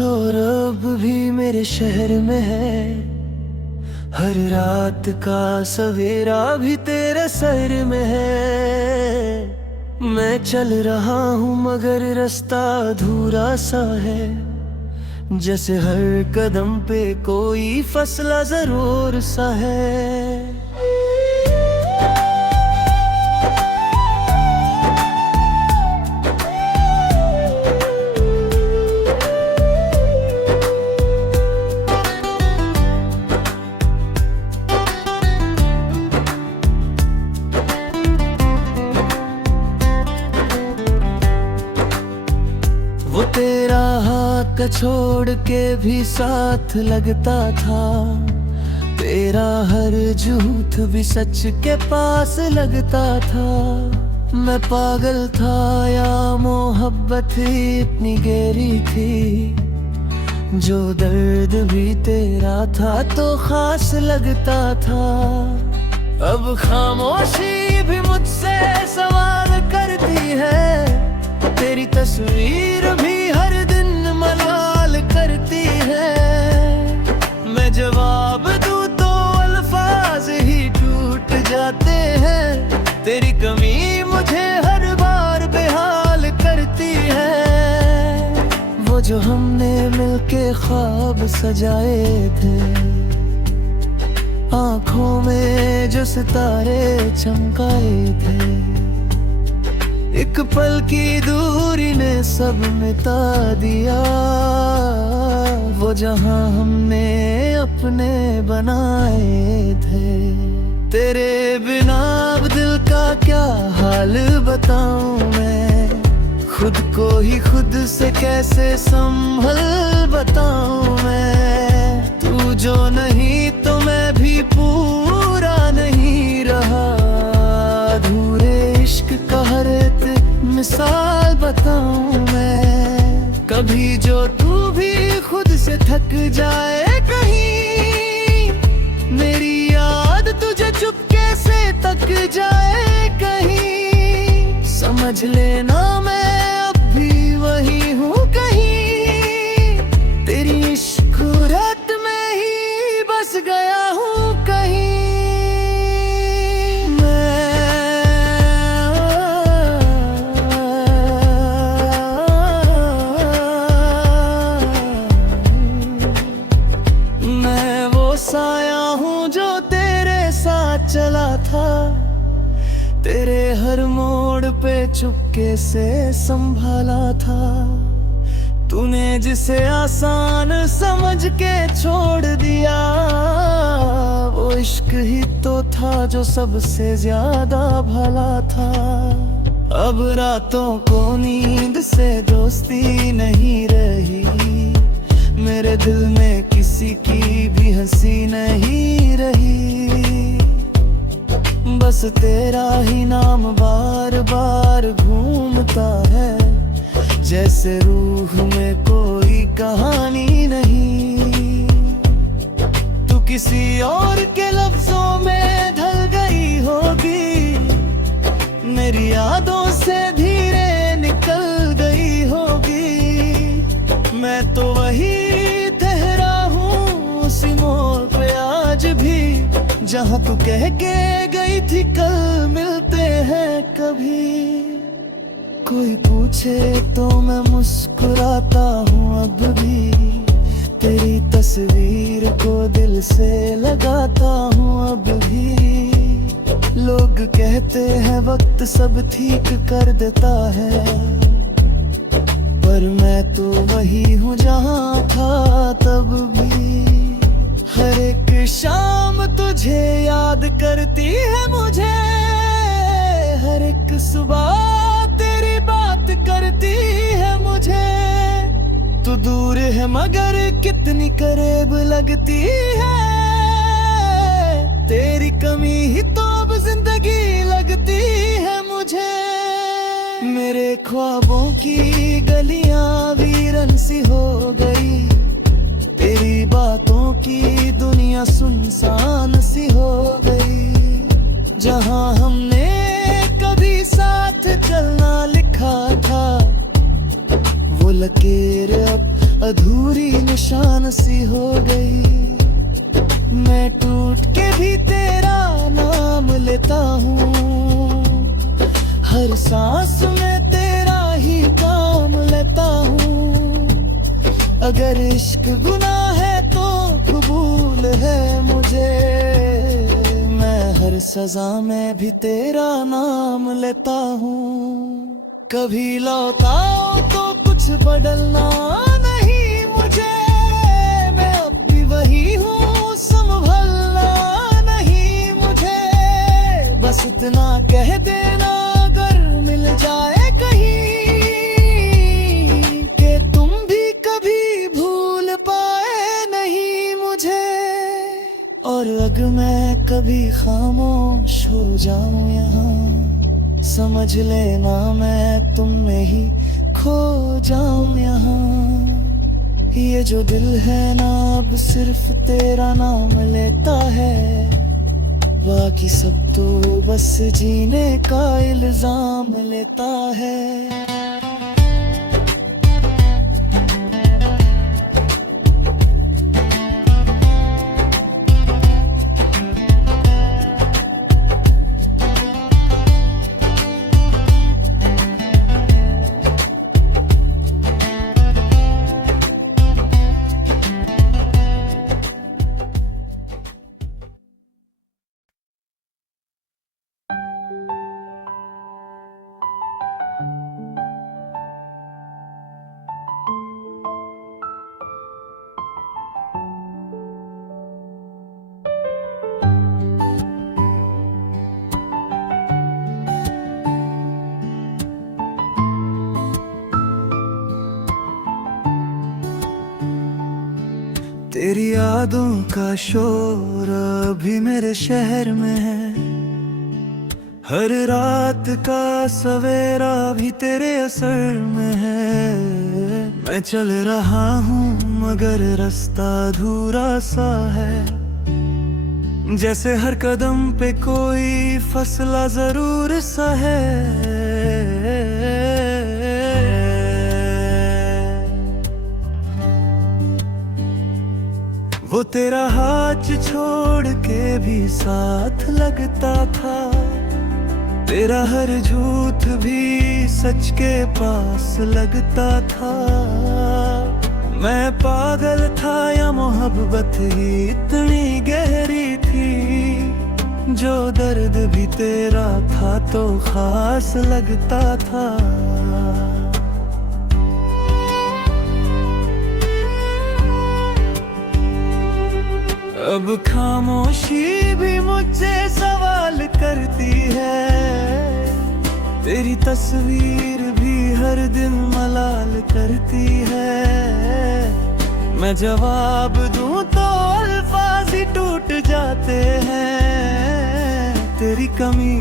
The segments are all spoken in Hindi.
शोर अब भी मेरे शहर में है, हर रात का सवेरा भी तेरे सर में है। मैं चल रहा हूँ मगर रास्ता अधूरा सा है, जैसे हर कदम पे कोई फसला जरूर सा है। वो तेरा हाथ का छोड़ के भी साथ लगता था, तेरा हर झूठ भी सच के पास लगता था। मैं पागल था या मोहब्बत ही इतनी गहरी थी, जो दर्द भी तेरा था तो खास लगता था। अब खामोशी भी मुझसे सवाल करती है, तेरी तस्वीर भी हर दिन मलाल करती है। मैं जवाब दूं तो अल्फाज ही टूट जाते हैं, तेरी कमी मुझे हर बार बेहाल करती है। वो जो हमने मिलके ख्वाब सजाए थे, आँखों में जो सितारे चमकाए थे, एक पल की दूरी ने सब मिटा दिया। वो जहां हमने अपने बनाए थे, तेरे बिना अब दिल का क्या हाल बताऊं मैं, खुद को ही खुद से कैसे संभल बताऊं मैं। तू जो नहीं तो मैं भी पूरा नहीं रहा, अधूरे इश्क का हर मिसाल बताऊं मैं। कभी जो तू भी खुद से थक जाए कहीं, मेरी याद तुझे चुपके से तक जाए कहीं, समझ लेना मैं अब भी वही हूँ कहीं, तेरी इश्क रात में ही बस गया हूँ कहीं। साया हूँ जो तेरे साथ चला था, तेरे हर मोड़ पे चुपके से संभाला था। तूने जिसे आसान समझ के छोड़ दिया, वो इश्क ही तो था जो सबसे ज्यादा भला था। अब रातों को नींद से दोस्ती नहीं रही, मेरे दिल में किसी की भी हंसी नहीं रही। बस तेरा ही नाम बार बार घूमता है, जैसे रूह में कोई कहानी नहीं। तू किसी और के लफ्जों में ढल गई होगी, मेरी यादों से धीरे निकल गई होगी। मैं तो वही मोड़ पे आज भी, जहाँ तू कह के गई थी कल मिलते हैं कभी। कोई पूछे तो मैं मुस्कुराता हूँ अब भी, तेरी तस्वीर को दिल से लगाता हूँ अब भी। लोग कहते हैं वक्त सब ठीक कर देता है, पर मैं तो वही हूँ जहाँ था तब भी। हर एक शाम तुझे याद करती है मुझे, हर एक सुबह तेरी बात करती है मुझे। तू दूर है मगर कितनी करीब लगती है, तेरी कमी ही तो अब जिंदगी लगती है मुझे। मेरे ख्वाबों की गलियां वीरन सी हो गई, तेरी बातों की दुनिया सुनसान सी हो गई। जहां हमने कभी साथ चलना लिखा था, वो लकीर अब अधूरी दूरी निशान सी हो गई। मैं टूट के भी तेरा नाम लेता हूँ, हर सांस में तेरा ही काम लेता हूँ। अगर इश्क गुनाह है तो कबूल है मुझे, मैं हर सजा में भी तेरा नाम लेता हूँ। कभी लौटाओ तो कुछ बदलना नहीं मुझे, मैं अब भी वही हूँ, संभलना नहीं मुझे। बस इतना कह देना अगर मिल जाए कहीं, कि तुम भी कभी भूल पाए नहीं मुझे। और अगर मैं कभी खामोश हो जाऊं यहाँ, समझ लेना मैं तुम में ही खो जाऊं यहाँ। ये जो दिल है ना अब सिर्फ तेरा नाम लेता है, बाकी सब तो बस जीने का इल्जाम लेता है। तेरी यादों का शोर अभी मेरे शहर में है, हर रात का सवेरा भी तेरे असर में है। मैं चल रहा हूँ मगर रास्ता अधूरा सा है, जैसे हर कदम पे कोई फसला जरूर सा है। वो तेरा हाथ छोड़ के भी साथ लगता था, तेरा हर झूठ भी सच के पास लगता था। मैं पागल था या मोहब्बत ही इतनी गहरी थी, जो दर्द भी तेरा था तो खास लगता था। अब खामोशी भी मुझसे सवाल करती है, तेरी तस्वीर भी हर दिन मलाल करती है। मैं जवाब दूं तो अल्फाज ही टूट जाते हैं, तेरी कमी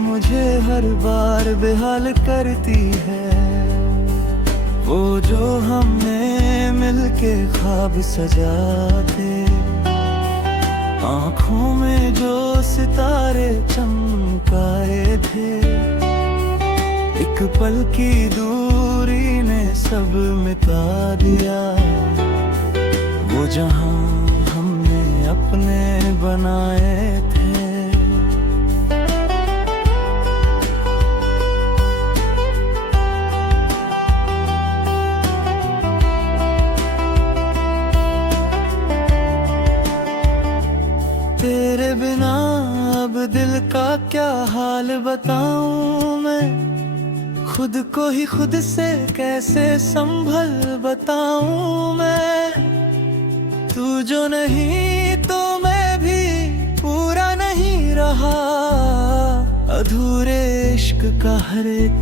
मुझे हर बार बेहाल करती है। वो जो हमने मिलके ख्वाब सजाते, आँखों में जो सितारे चमकाए थे, एक पल की दूरी ने सब मिटा दिया। वो जहां हमने अपने बनाए थे। तेरे बिना अब दिल का क्या हाल बताऊं मैं, खुद को ही खुद से कैसे संभल बताऊं मैं। तू जो नहीं तो मैं भी पूरा नहीं रहा, अधूरे इश्क का हर एक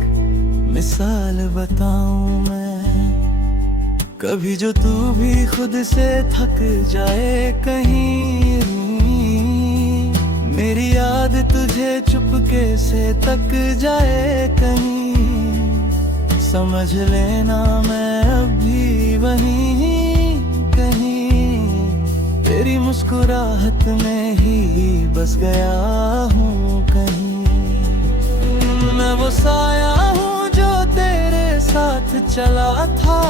मिसाल बताऊं मैं। कभी जो तू भी खुद से थक जाए कहीं, मेरी याद तुझे चुपके से तक जाए कहीं, समझ लेना मैं अभी वहीं कहीं, तेरी मुस्कुराहट में ही बस गया हूँ कहीं। मैं वो साया हूँ जो तेरे साथ चला था,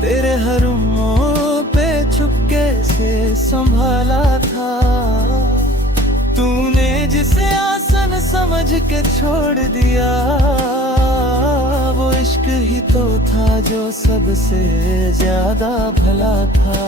तेरे हरुमों पे चुपके से संभाला था। तूने जिसे आसन समझ के छोड़ दिया, वो इश्क ही तो था जो सबसे ज्यादा भला था।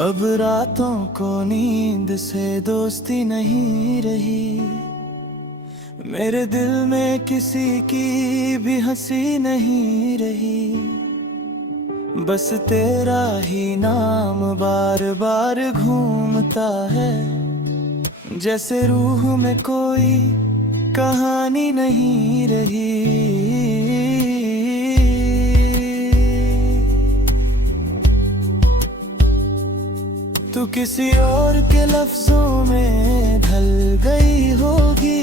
अब रातों को नींद से दोस्ती नहीं रही, मेरे दिल में किसी की भी हंसी नहीं रही। बस तेरा ही नाम बार बार घूमता है, जैसे रूह में कोई कहानी नहीं रही। तू किसी और के लफ्जों में ढल गई होगी,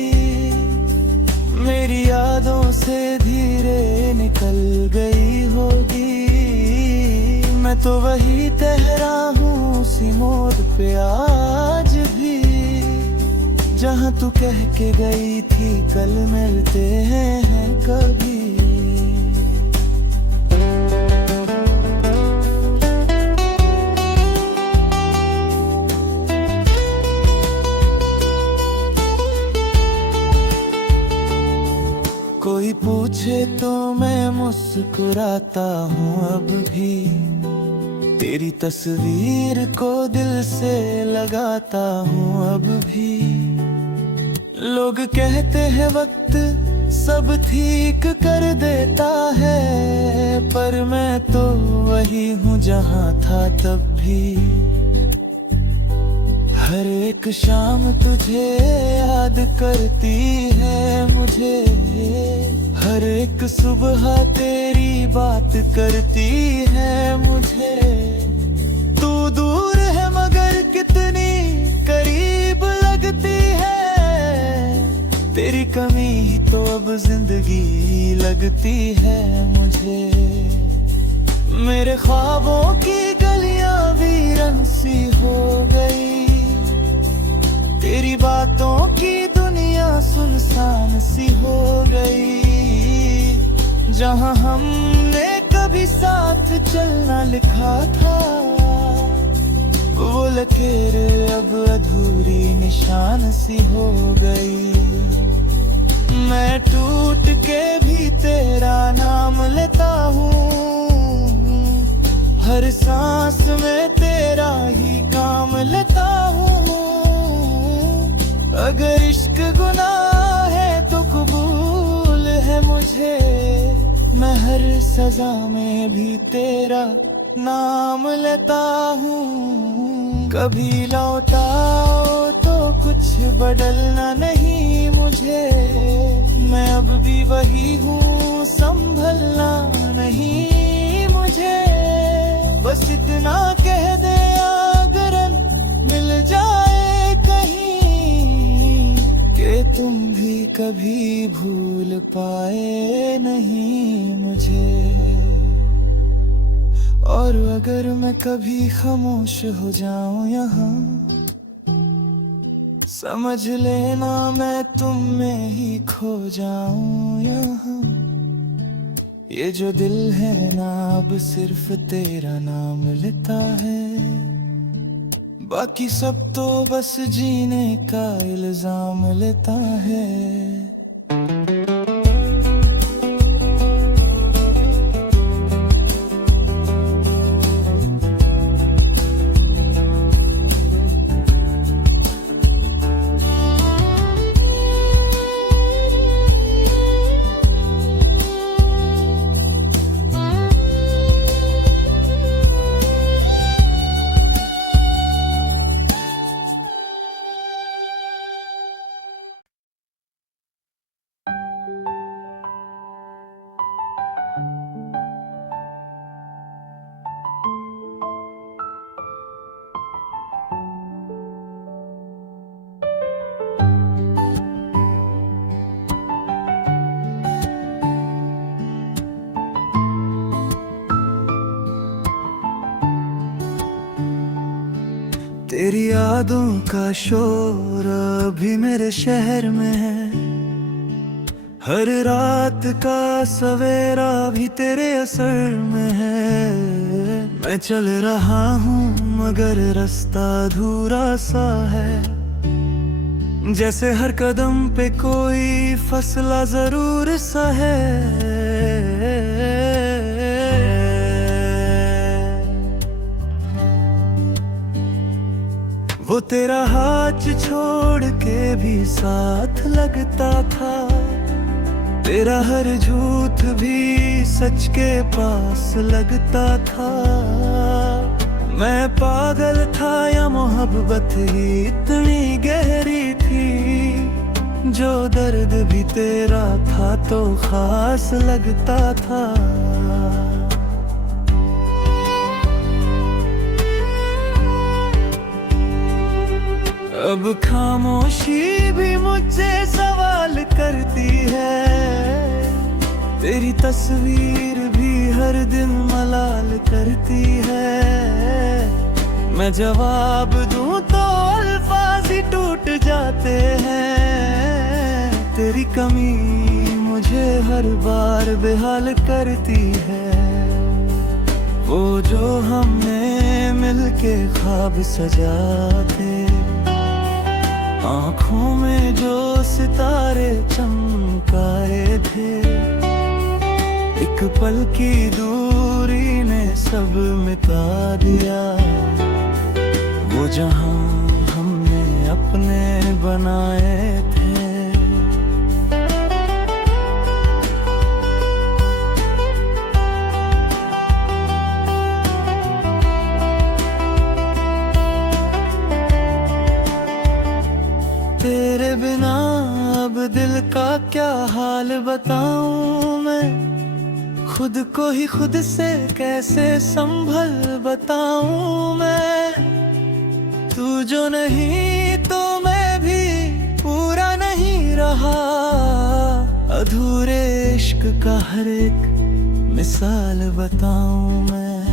मेरी यादों से धीरे निकल गई होगी। मैं तो वही ठहरा हूँ उसी मोड़ पे आज भी, जहाँ तू कह के गई थी कल मिलते हैं कभी। कोई पूछे तो मैं मुस्कुराता हूँ अब भी, तेरी तस्वीर को दिल से लगाता हूँ अब भी। लोग कहते हैं वक्त सब ठीक कर देता है, पर मैं तो वही हूँ जहाँ था तब भी। हर एक शाम तुझे याद करती है मुझे, हर एक सुबह तेरी बात करती है मुझे। तू दूर है मगर कितनी करीब लगती है, तेरी कमी ही तो अब जिंदगी लगती है मुझे। मेरे ख्वाबों की गलियां वीरन सी हो गई, तेरी बातों की दुनिया सुनसान सी हो गई। जहां हमने कभी साथ चलना लिखा था, वो लकीरें अब अधूरी निशान सी हो गई। मैं टूट के भी तेरा नाम लेता हूँ, हर सांस में तेरा ही काम लेता हूँ। अगर इश्क गुनाह है तो कबूल है मुझे, मैं हर सजा में भी तेरा नाम लेता हूँ। कभी लौटाओ तो कुछ बदलना नहीं मुझे, मैं अब भी वही हूँ संभलना नहीं मुझे। बस इतना कह दे अगर मिल जाए कहीं, कि तुम भी कभी भूल पाए नहीं मुझे। और अगर मैं कभी खामोश हो जाऊं यहाँ, समझ लेना मैं तुम में ही खो जाऊं यहाँ। ये जो दिल है ना अब सिर्फ तेरा नाम लेता है, बाकी सब तो बस जीने का इल्जाम लेता है। तेरी यादों का शोर अभी मेरे शहर में है, हर रात का सवेरा भी तेरे असर में है। मैं चल रहा हूँ मगर रास्ता अधूरा सा है, जैसे हर कदम पे कोई फसला जरूर सा है। वो तेरा हाथ छोड़ के भी साथ लगता था, तेरा हर झूठ भी सच के पास लगता था। मैं पागल था या मोहब्बत ही इतनी गहरी थी, जो दर्द भी तेरा था तो खास लगता था। अब खामोशी भी मुझसे सवाल करती है, तेरी तस्वीर भी हर दिन मलाल करती है। मैं जवाब दूं तो अल्फाज ही टूट जाते हैं, तेरी कमी मुझे हर बार बेहाल करती है। वो जो हमने मिलके ख्वाब सजाते, आँखों में जो सितारे चमकाए थे, एक पल की दूरी ने सब मिटा दिया। वो जहां हमने अपने बनाए थे। तेरे बिना अब दिल का क्या हाल बताऊं मैं, खुद को ही खुद से कैसे संभल बताऊं मैं। तू जो नहीं तो मैं भी पूरा नहीं रहा, अधूरे इश्क का हर एक मिसाल बताऊं मैं।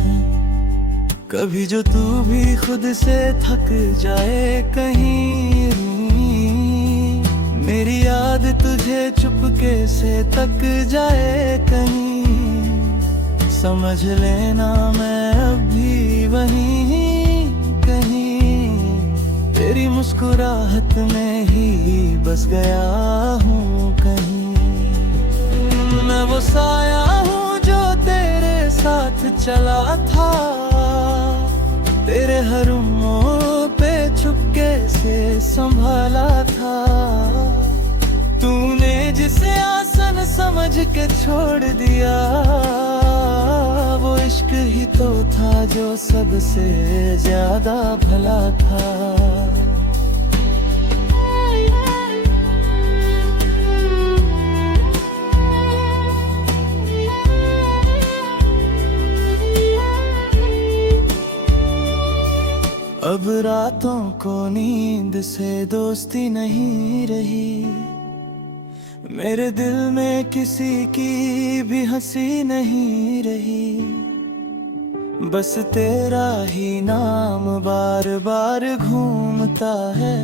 कभी जो तू भी खुद से थक जाए कहीं, मेरी याद तुझे चुपके से तक जाए कहीं, समझ लेना मैं अभी वहीं कहीं, तेरी मुस्कुराहट में ही बस गया हूँ कहीं। मैं वो साया हूँ जो तेरे साथ चला था, तेरे हर मोड़ पे चुपके से संभाला था। तूने जिसे आसन समझ के छोड़ दिया, वो इश्क ही तो था जो सबसे ज्यादा भला था। अब रातों को नींद से दोस्ती नहीं रही, मेरे दिल में किसी की भी हंसी नहीं रही। बस तेरा ही नाम बार बार घूमता है,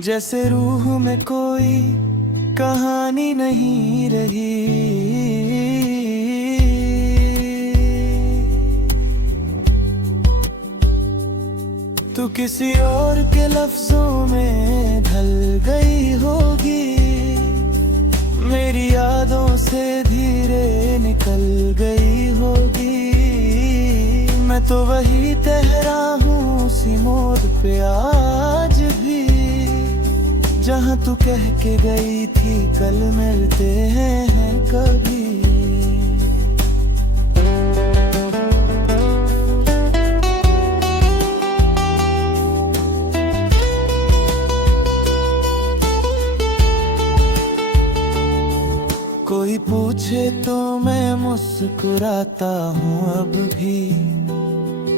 जैसे रूह में कोई कहानी नहीं रही। तू किसी और के लफ्जों में ढल गई होगी, मेरी यादों से धीरे निकल गई होगी। मैं तो वही ठहरा हूँ उसी मोड़ पे आज भी, जहाँ तू कह के गई थी कल मिलते हैं कभी। कोई पूछे तो मैं मुस्कुराता हूँ अब भी,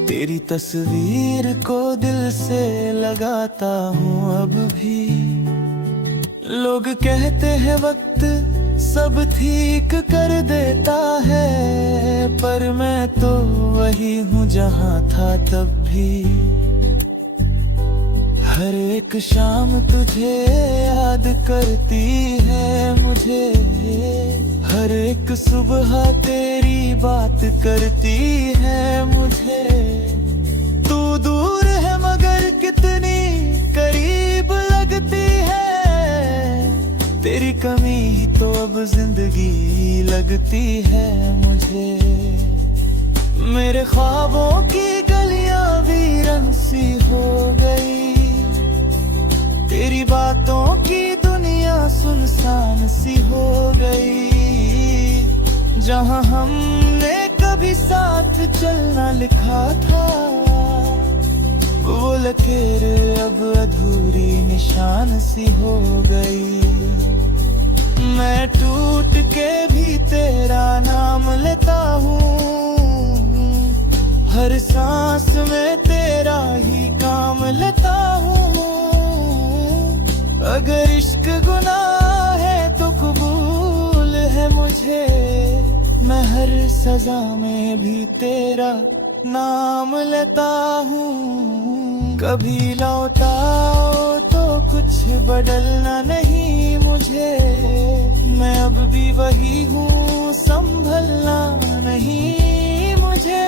तेरी तस्वीर को दिल से लगाता हूँ अब भी। लोग कहते हैं वक्त सब ठीक कर देता है, पर मैं तो वही हूँ जहाँ था तब भी। हर एक शाम तुझे याद करती है मुझे, हर एक सुबह तेरी बात करती है मुझे। तू दूर है मगर कितनी करीब लगती है, तेरी कमी ही तो अब जिंदगी लगती है मुझे। मेरे ख्वाबों की गलियां वीरन सी हो गई, तेरी बातों की दुनिया सुनसान सी हो गई। जहां हमने कभी साथ चलना लिखा था, वो लकीर अब अधूरी निशान सी हो गई। मैं टूट के भी तेरा नाम लेता हूँ, हर सांस में तेरा ही काम लेता हूँ। अगर इश्क गुनाह है तो कबूल है मुझे, मैं हर सजा में भी तेरा नाम लेता हूँ। कभी लौटाओ तो कुछ बदलना नहीं मुझे, मैं अब भी वही हूँ, संभलना नहीं मुझे।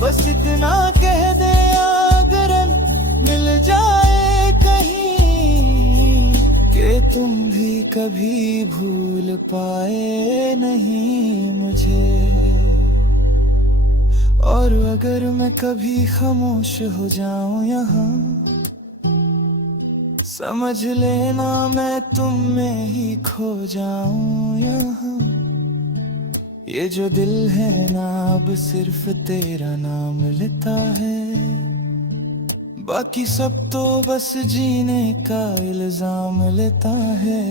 बस इतना कह दे अगर मिल जाए कहीं, कि तुम भी कभी भूल पाए नहीं मुझे। और अगर मैं कभी खामोश हो जाऊं यहाँ, समझ लेना मैं तुम में ही खो जाऊं यहाँ। ये जो दिल है ना अब सिर्फ तेरा नाम लेता है, बाकी सब तो बस जीने का इल्जाम लेता है।